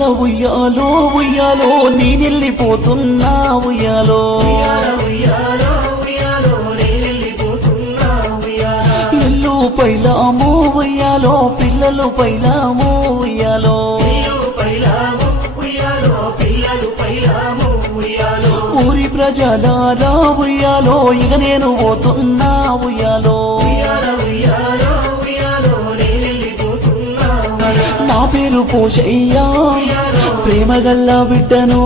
ఉయ్యాలో ఉయ్యాలో ఉయ్యాలో నేనెళ్ళిపోతున్నా ఉయ్యాలో ఇల్లు పైలాము ఉయ్యాలో పిల్లలు పైలాము ఉయ్యాలో ఊరి ప్రజలారా ఉయ్యాలో ఇక నేను పోతున్నా ఉయ్యాలో నా పేరు పోషయ్యా ప్రేమగల్లా బిడ్డను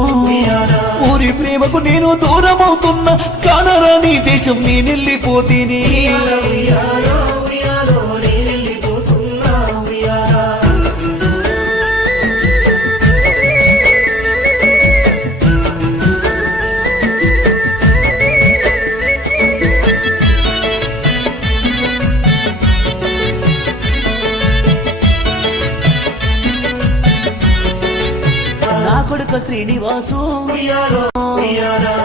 ఊరి ప్రేమకు నేను దూరమవుతున్నా కానరాని దేశం నేనెళ్ళిపోతీని కొడుక శ్రీనివాసు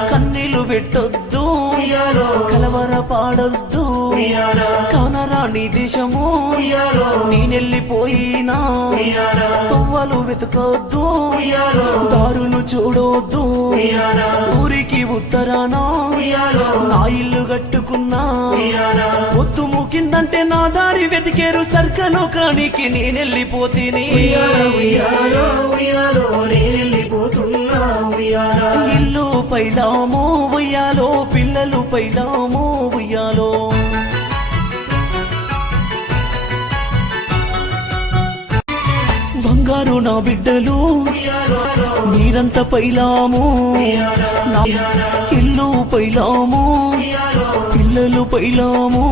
కన్నీళ్లు పెట్టొద్దు కలవర పాడొద్దు కానరాని దేశము నేనెళ్ళిపోయినా తొవ్వలు వెతకొద్దు దారులు చూడొద్దు ఊరికి ఉత్తరాన నా ఇల్లు కట్టుకున్నా పొద్దు ముకిందంటే నా దారి వెతికేరు సర్కలోకానికి నేనెళ్ళిపోతేనే ఇల్లు పైలామో ఉయ్యాలో పిల్లలు పైలామో ఉయ్యాలో బంగారు నా బిడ్డలు మీరంతా పైలాము ఇల్లు పైలాము పిల్లలు పైలాము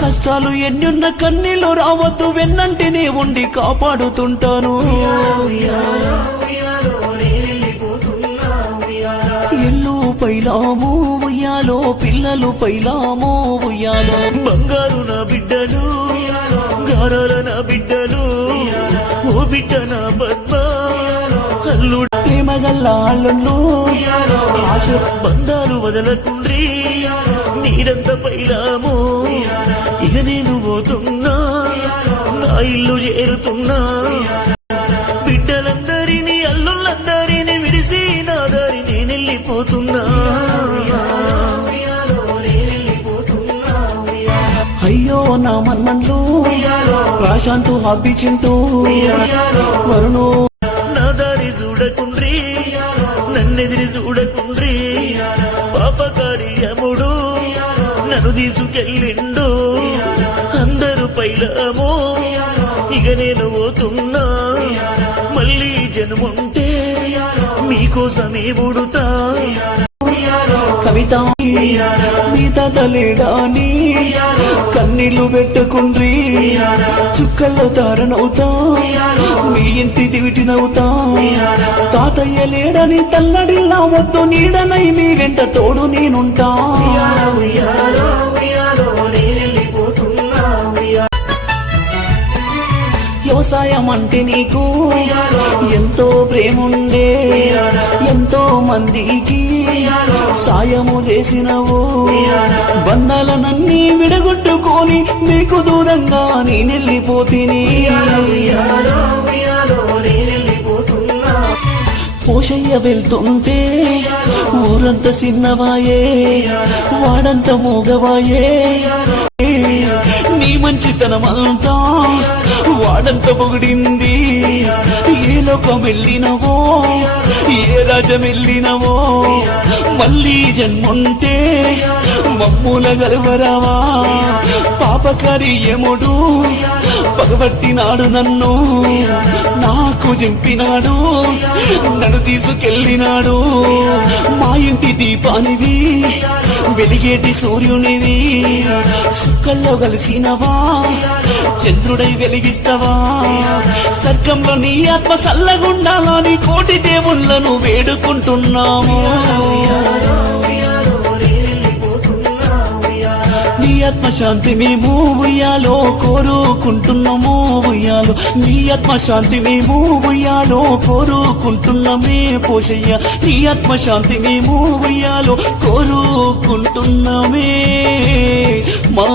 కష్టాలు ఎన్నున్న కన్నీళ్ళు రావద్దు వెన్నంటినే ఉండి కాపాడుతుంటాను ఇల్లు పైలాము ఉయ్యాలో పిల్లలు పైలాము ఉయ్యాలో బంగారు నా బిడ్డలు గారాల నా బిడ్డలు ఓ బిడ్డ నా పద్మ అల్లుడు ప్రేమగల్లాళ్ళు ఆశ బంధాలు వదలకుండ్రి మీరంతా పైలాము ఇక నేను పోతున్నా నా ఇల్లు చేరుతున్నా బిడ్డలందరినీ అల్లుళ్ళందరినీ విడిసి నా దారి నేనెళ్ళిపోతున్నా అయ్యో నా మన్మన్లు ప్రశాంతు హాబీ చింటూ వరుణు నా దారి చూడకుండ్రి నన్నెదిరి చూడకుండ్రి పాపకార్యముడు నన్ను తీసుకెళ్ళిండు అందరూ పైలామో ఇక నేను పోతున్నా మళ్ళీ జన్ముంటే మీకోసమే పుడుతా కవిత మీ తాత లేడాని కన్నీళ్లు పెట్టుకుండ్రి చుక్కల్లో తారనవుతా మీ ఇంటి దివిటినవుతా తాతయ్య లేడని తల్లడిల్లా వద్దు నీడనై మీ వెంట తోడు నేనుంటా వ్యవసాయం అంటే నీకు ఎంతో ప్రేముండే ఎంతో మందికి సాయము చేసినవు బంధాలనన్నీ విడగొట్టుకొని మీకు దూరంగా నేనెళ్ళిపోతిని పోషయ్య వెళ్తుంటే ఊరంతా చిన్నవాయే వాడంత మూగవాయే నీ మంచితనమంతా వాడంత పొగిడింది ఏ లోకం వెళ్ళినవో ఏ రాజ్యం వెళ్ళినవో మళ్ళీ జన్ముంటే మమ్ముల గలవరావా పాపకార్యముడు పగబట్టినాడు నన్ను నాకు చింపినాడు నన్ను తీసుకెళ్ళినాడు మా ఇంటి దీపానివి వెలిగేటి సూర్యునివి సుక్కల్లో కలిసినవా చంద్రుడై వెలిగిస్తావా స్వర్గంలో నీ ఆత్మ సల్లగుండాలని కోటి దేవుళ్ళను వేడుకుంటున్నాము నీ ఆత్మశాంతి మేము ఉయ్యాలో కోరుకుంటున్నాము ఉయ్యాలో నీ ఆత్మశాంతి మేము ఉయ్యాలో కోరుకుంటున్నామే పోషయ్య నీ ఆత్మశాంతి మేము ఉయ్యాలో కోరుకుంటున్నామే మా